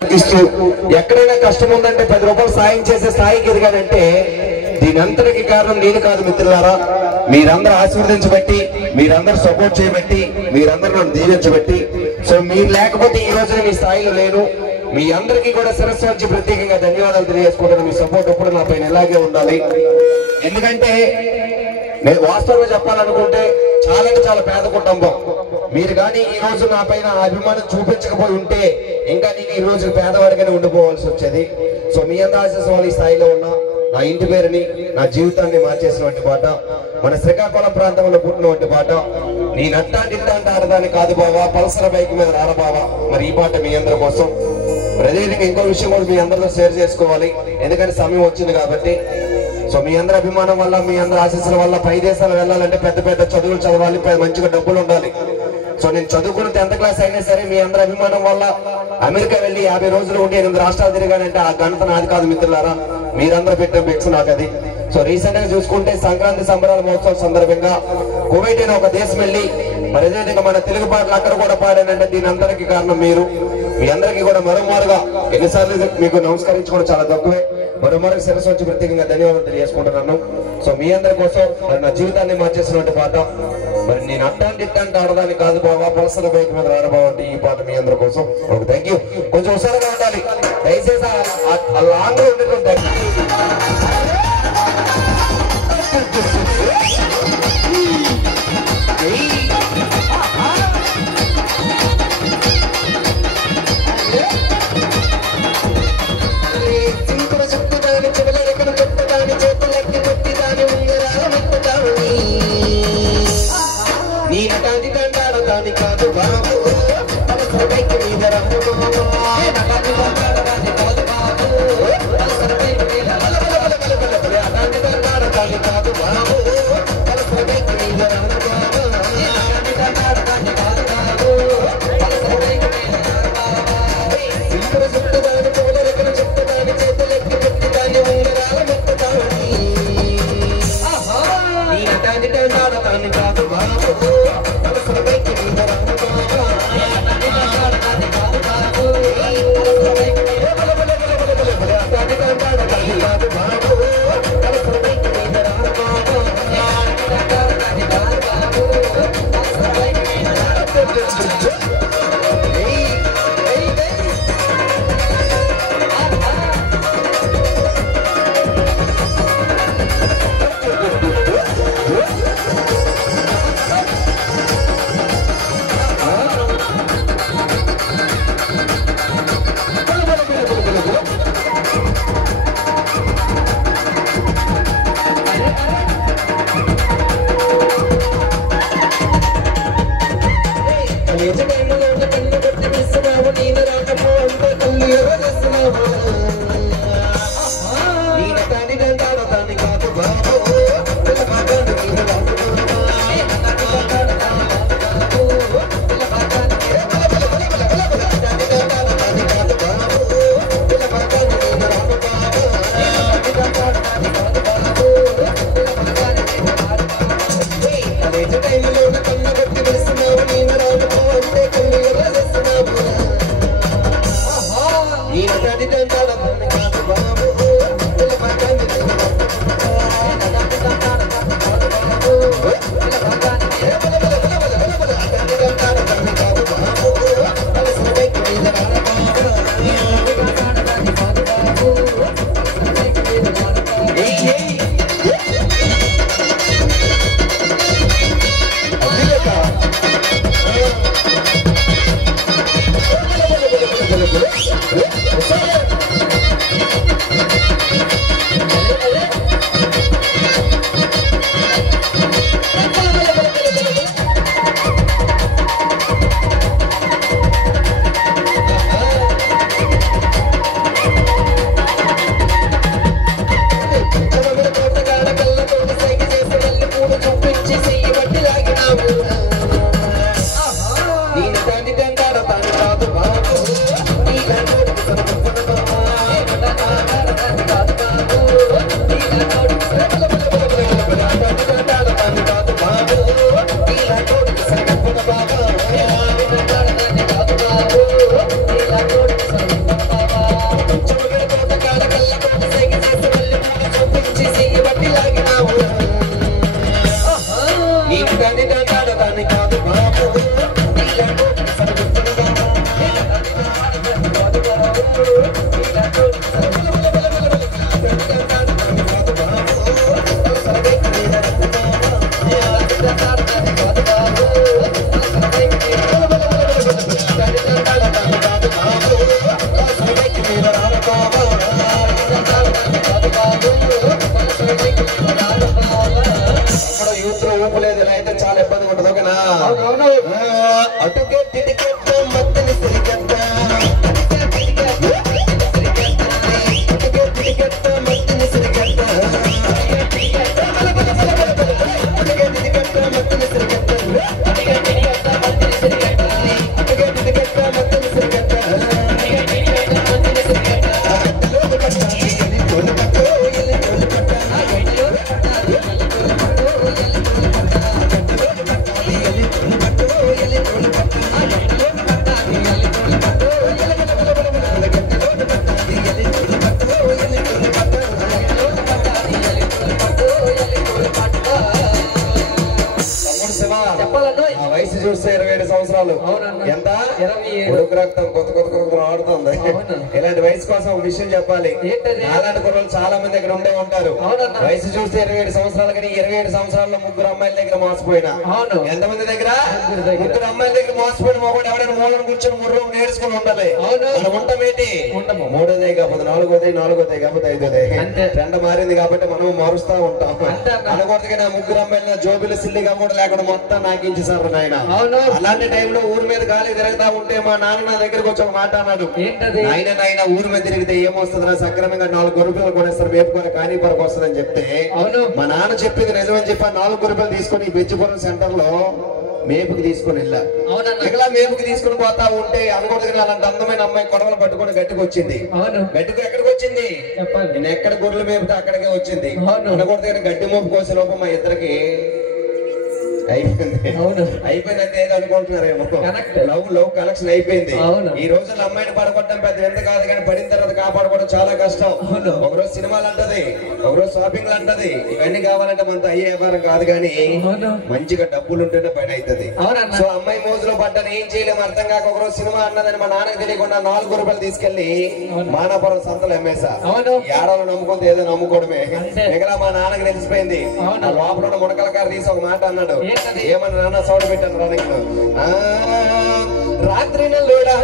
ఇస్తూ ఎక్కడైనా కష్టం ఉందంటే 10 రూపాయలు సాయం చేసే స్థాయికి ఎదిగానంటే దీని అంతటికి కారణం నేను కాదు మిత్రులారా, మీరందరూ ఆశీర్వదించబట్టి, మీరందరూ సపోర్ట్ చేయబట్టి, మీరందరూ నన్ను దీవించబట్టి. సో మీరు లేకపోతే ఈ రోజున మీ స్థాయిలో లేను. మీ అందరికీ కూడా శిరస్సు వచ్చి ప్రత్యేకంగా ధన్యవాదాలు తెలియజేసుకుంటాను. మీ సపోర్ట్ ఎప్పుడు నా పైన ఇలాగే ఉండాలి. ఎందుకంటే నేను వాస్తవంగా చెప్పాలనుకుంటే చాలా పేద కుటుంబం. మీరు కానీ ఈ రోజు నా పైన అభిమానం చూపించకపోయి ఉంటే ఇంకా నేను ఈ రోజు పేదవాడిగానే ఉండిపోవాల్సి వచ్చేది. సో మీ అందరి ఆశీస్సు వాళ్ళ ఈ స్థాయిలో ఉన్నా నా ఇంటి పేరుని, నా జీవితాన్ని మార్చేసినటువంటి పాట, మన శ్రీకాకుళం ప్రాంతంలో పుట్టినటువంటి పాట. నేను అట్టాంటి ఆడదాన్ని కాదు బావా, పల్సర్ బైక్ మీద రారబావా. మరి ఈ పాట మీ అందరి కోసం. అదేవిధంగా ఇంకో విషయం కూడా మీ అందరితో షేర్ చేసుకోవాలి, ఎందుకంటే సమయం వచ్చింది కాబట్టి. సో మీ అందరి అభిమానం వల్ల, మీ అందరి ఆశీస్సుల వల్ల పై దేశాలు వెళ్ళాలంటే పెద్ద చదువులు చదవాలి, మంచిగా డబ్బులు ఉండాలి. సో నేను చదువుకుని 10th క్లాస్ అయినా సరే మీ అందరి అభిమానం వల్ల అమెరికా వెళ్ళి 50 రోజులు ఉండి 8 రాష్ట్రాలు తిరిగానంటే ఆ ఘనత నాది కాదు మిత్రులారా, మీరందరూ పెట్టిన పిక్స్ నాకు అది. సో రీసెంట్ గా చూసుకుంటే సంక్రాంతి సంబరాల మహోత్సవం సందర్భంగా కువైట్ అనే ఒక దేశం వెళ్ళి మరి అదేవిధంగా మన తెలుగు పాటలు అక్కడ కూడా పాడానంటే దీని అందరికీ కారణం మీరు. మీ అందరికీ కూడా మరోమారుగా ఎన్నిసార్లు మీకు నమస్కరించుకోవడం చాలా తక్కువే. మరోమారుగా శిరస్సు వచ్చి ప్రత్యేకంగా ధన్యవాదాలు తెలియజేసుకుంటున్నాను. సో మీ అందరి కోసం మరి నా జీవితాన్ని మార్చేసినటువంటి పాట, మరి నేను అట్టాంటి ఆడదాన్ని కాదు బాబా, పల్సర్ బైక్ మీద రాడబాబా అంటే ఈ పాట మీ అందరి కోసం. Okay, thank you. కొంచెం హుషారుగా ఉండాలి దయచేసి, లాంగ్ లో ఉండేటువంటి కాదు బాబు, పల్సర్ బైక్ మీద రాను బాబు, పల్సర్ బైక్ మీద కాదు బాబు, పల్సర్ బైక్ మీద రాను బాబు, పల్సర్ బైక్ మీద ఇంట్లో చెప్తాను, పూలరెక్కను చెప్తాను, చేతులెక్కి పెట్టుతాను, ఉంగరాల మెట్టుతాను. నీ అటాంటి ఆడతాను కాదు బాబు, పల్సర్ బైక్ మీద రాను బాబు, యూత్ లో ఊపు లేదు, ఇలా అయితే చాలా ఇబ్బందిగా ఉంటుంది. ఓకేనా? అటుకే తిటికెట్ మత్తని సిరికెట్ వయసు చూస్తే 27 సంవత్సరాలు. ఎంత ఉడుకు రక్తం కొత్త కొత్త కొత్త ఆడుతుంది. ఇలాంటి వయసు కోసం ఒక విషయం చెప్పాలి. అలాంటి కుర్రలు చాలా మంది ఇక్కడ ఉండే ఉంటారు. వయసు చూస్తే 27 సంవత్సరాలు, కానీ 27 సంవత్సరాల్లో 3 అమ్మాయిల దగ్గర మోసపోయినా. ఎంతమంది దగ్గర? 3 అమ్మాయిల దగ్గర మోసపోయిన మొగుడు ఎవరైనా మూలను కూర్చొని ముర్రు నేర్చుకుని ఉండాలి. ఉంటామేంటి? 3దే కాకపోతే 4దే, 4దే కాకపోతే 5దే. ట్రెండ్ మారింది కాబట్టి మనం మారుస్తా ఉంటాం. అనకూడదు కానీ 3 అమ్మాయిల జోబిలు సిల్లిగా కూడా లేకుండా మొత్తం నాకించేసారు నాయన. అలాంటి టైంలో ఊరి మీద గాలి తిరుగుతా ఉంటే మా నాన్న నా దగ్గరకు వచ్చి ఒక మాట అన్నాడు. నాయన ఊరి మీద తిరిగితే ఏమొస్తుందా, సక్రమంగా 4 గొర్రెలు కొనేస్తారు, వేపుకొని కానీ పరకు వస్తుందని చెప్తే మా నాన్న చెప్పింది నిజమని చెప్పి 4 గొర్రెలు తీసుకుని బెజ్జిపురం సెంటర్ లో మేపుకి తీసుకుని వెళ్ళా. మిగతా మేపుకి తీసుకుని పోతా ఉంటే అనుకోవద్దు, అలాంటి అందమైన అమ్మాయి కొడవలు పట్టుకుని గట్టికి వచ్చింది. గట్టికి ఎక్కడికి వచ్చింది? నేను ఎక్కడ గొర్రెలు మేపుతే అక్కడికే వచ్చింది. అనకూడదు, గడ్డి మోపు కోసే లోపం మా ఇద్దరికి అయిపోయిందంటే ఏదో అనుకుంటున్నారేమో. లవ్ కలెక్షన్ అయిపోయింది. ఈ రోజుల్లో అమ్మాయిని పడగొట్టడం పెద్ద ఎంత కాదు, కానీ పడిన తర్వాత కాపాడుకోవడం చాలా కష్టం. ఒకరోజు సినిమాలు అంటది, ఒకరోజు షాపింగ్లు అంటది. ఇవన్నీ కావాలంటే మనతో అయ్యే వ్యాపారం కాదు, కానీ మంచిగా డబ్బులు ఉంటేనే పని అవుతుంది. సో అమ్మాయి మోజులో పడ్డాను, ఏం చేయలేము అర్థం కాక ఒకరోజు సినిమా అన్నదని మా నాన్నకి తెలియకుండా 4 రూపాయలు తీసుకెళ్లి మానపురం సంతలు అమ్మేసా. ఏడాలు నమ్ముకుంది ఏదో నమ్ముకోవడమే. మిగతా మా నాన్నకి తెలిసిపోయింది. లోపల మునకల కారు తీసి ఒక మాట అన్నాడు. ఏమన్నా నాన్న సౌండ్ పెట్టాను రానికి. రాత్రి నెల్లుడా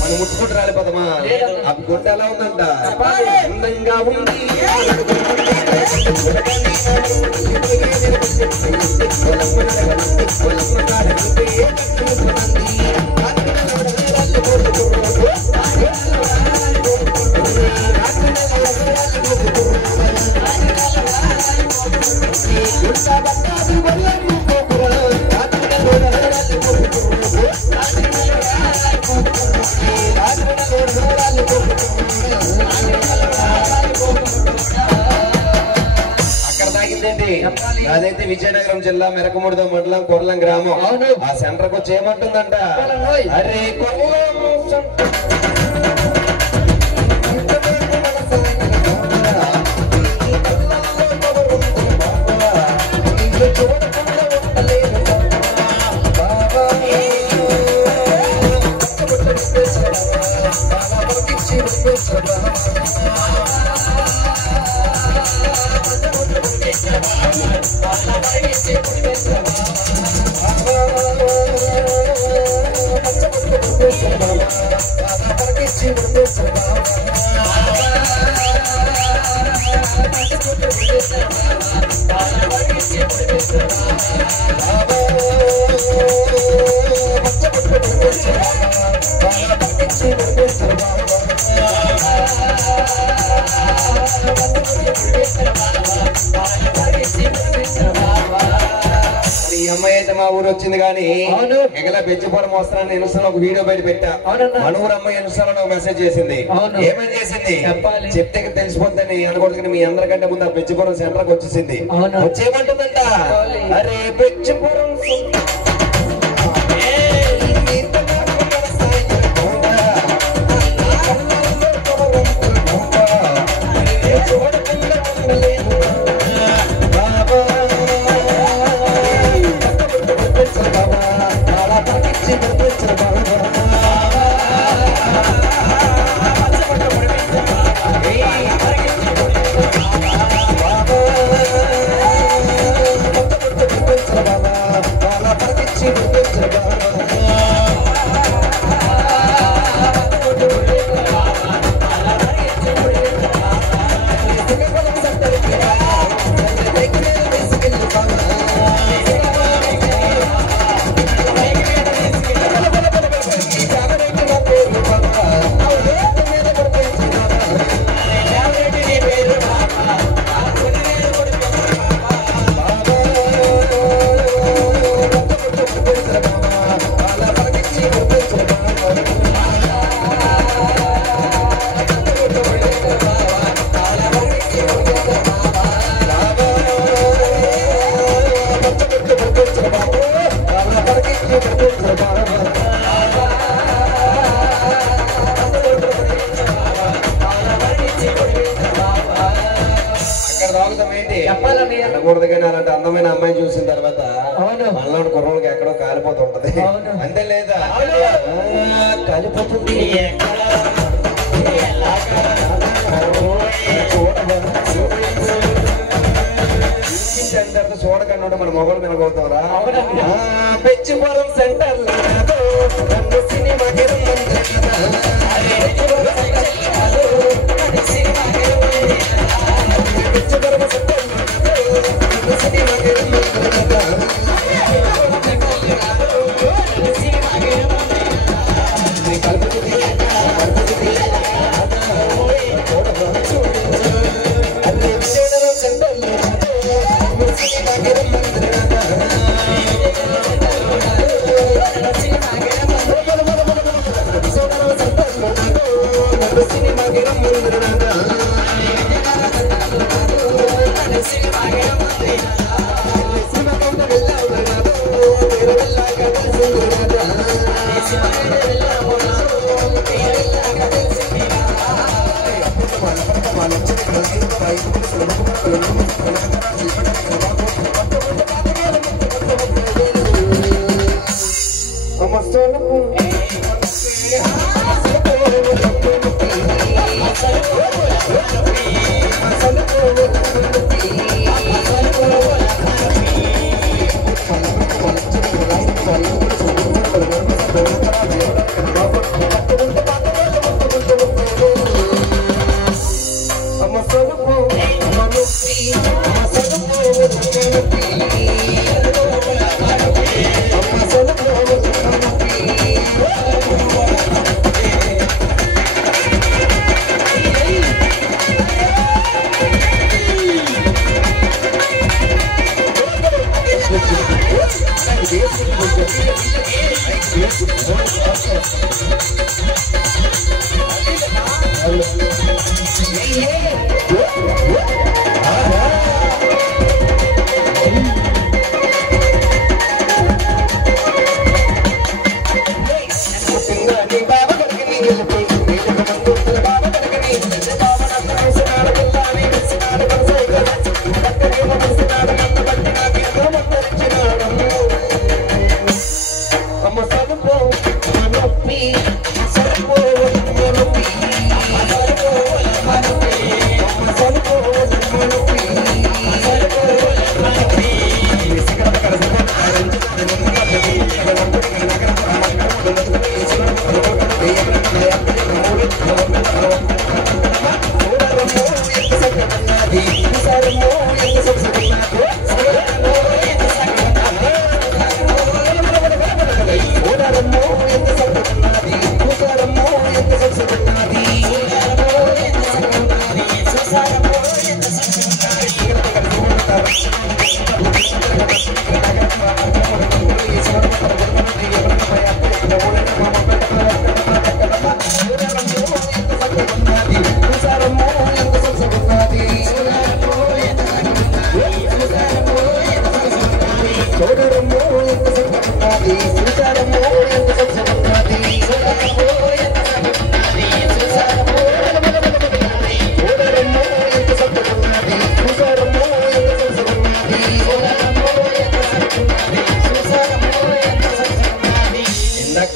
మనం ముట్టుకుంటూ రాలిపోతామా? అవి గుంట ఎలా ఉందంట, అందంగా ఉంది. అక్కడ తాగిందేంటి? అదైతే విజయనగరం జిల్లా మెరకముడిద మండలం కొర్లం గ్రామం. ఆ సెంటర్ కు వచ్చి ఏమంటుందంట, అరే ఈ అమ్మాయి అయితే మా ఊరు వచ్చింది కానీ మిగతా బెజ్జిపురం వస్తానని ఇన్స్టాలో ఒక వీడియో బయట పెట్టా. మన ఊరు అమ్మాయి ఇన్స్టాలో ఒక మెసేజ్ చేసింది. ఏమని చేసింది చెప్తే తెలిసిపోద్దని అనుకోవద్దు, మీ అందరికంటే ముందు ఆ బెజ్జిపురం సెంటర్ కి వచ్చేసింది. వచ్చేయమంటుందంట, అరే బెజ్జిపురం ఎక్కడో కాలిపోతుంటది అంతే లేదా కాలిపోతుంది సెంటర్ చూడకుండా మన మొగలు వెనకవుతారా పెచ్చిపురం సెంటర్ సినిమా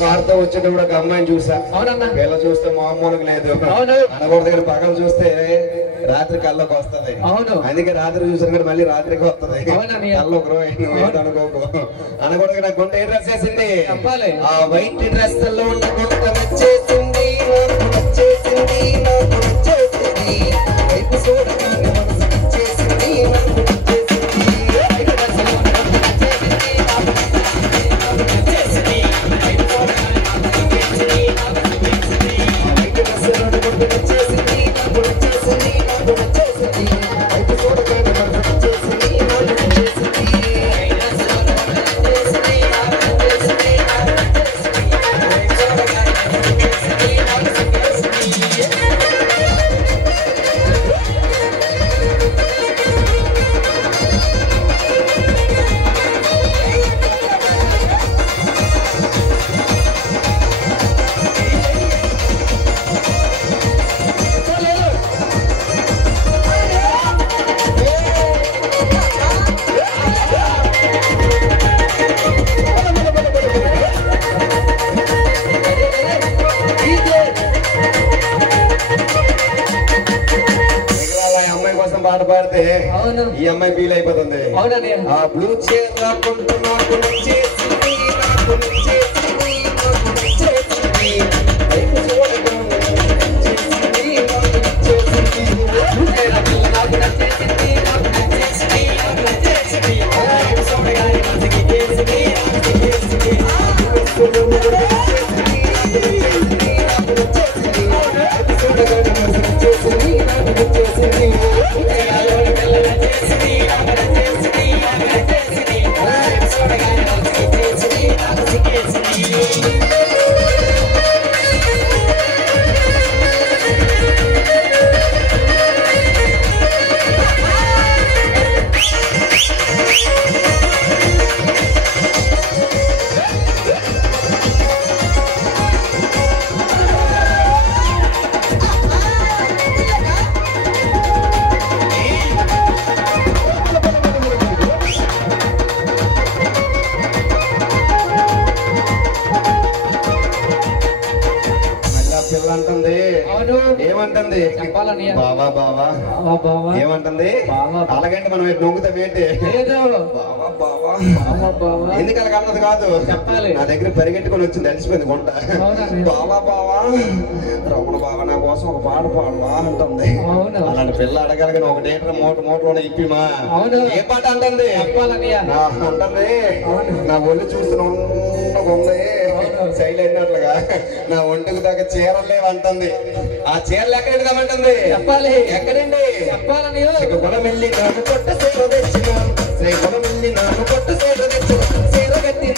కార్తో వచ్చేటప్పుడు ఒక అమ్మాయిని చూసా. పిల్ల చూస్తే మామూలుగా లేదు, అనకూడదు కానీ పగలు చూస్తే రాత్రి కళ్ళకి వస్తుంది. అందుకే రాత్రి చూసాను కూడా మళ్ళీ రాత్రికి వస్తుంది. కళ్ళు ఒక రోజు అనుకోకు అనకూడదు. నాకు గుంట ఏ డ్రెస్ వేసింది, ఆ వైట్ డ్రెస్ లో ఉన్న గుంట వచ్చేసింది, వచ్చేసింది, నాకు వచ్చేసింది, వైపు చూడగానే మనసు ఇచ్చేసింది, నాకు ఈ అమ్మాయి ఫీల్ అయిపోతుంది. ఆ బ్లూ చీర రాకుంటూ నాకు నచ్చేసింది, నాకు నచ్చేసింది, నాకు నచ్చేసింది. వైపు చూడగా నచ్చేసింది, నాకు నచ్చేసింది. నాకు నచ్చేసింది, నాకు నచ్చేసింది, నాకు నచ్చేసింది. వైపు చూడగా మనసుకి చేసింది, నాకు చేసింది. నాకు నచ్చేసింది, నాకు నచ్చేసింది, నాకు నచ్చేసింది. వైపు చూడగా మనసుకి చేసింది, నాకు నచ్చేసింది. ఏమంటుంది బావా బావా ఏమంటుంది? అలాగంటే మనం నొంగుతాం ఏంటి? ఎందుకు అలా అన్నది కాదు, నా దగ్గర పరిగెట్టుకొని వచ్చింది, అలసిపోయింది గుంట. బావా బావా రమణ బావా నా కోసం ఒక పాట పాడవా అంటుంది. అలాంటి పిల్ల అడగాలి ఒక లీటర్ మూటలోనే ఇప్పిమా. ఏ పాట అంటుంది? అంటుంది నా ఒళ్ళు చూస్తున్నా ఉంది శైలి అయినట్లుగా నా ఒంటికి దాకా చీరలేవు అంటుంది. ఆ చీరలు ఎక్కడమంటుంది? చెప్పాలి. ఎక్కడండి? చెప్పాలని గుణమెల్లి నాకు కొట్ట సేవ తెచ్చిన శ్రీ గుణమెల్లి నాకు కొట్ట సేవ తెచ్చిన చీర కట్టి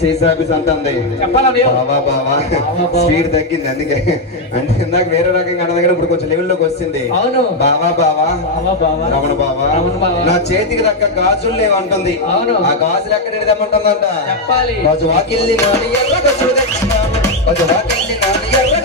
సీసాఫీస్ అంటుంది. బావా బావా స్పీడ్ తగ్గింది అందుకే. అంటే ఇందాక వేరే రకంగా అన్న దగ్గర ఇప్పుడు కొంచెం లెవెల్లోకి వచ్చింది. బావా బావా రమణ బావా నా చేతికి దక్క గాజులు లేవంటుంది. ఆ గాజులు ఎక్కడ తెమ్మంటుందంట? గాజు వాకిల్లి నాని ఎర్ర గాజులు తెచ్చినాను, గాజు వాకిల్లి నాని ఎర్ర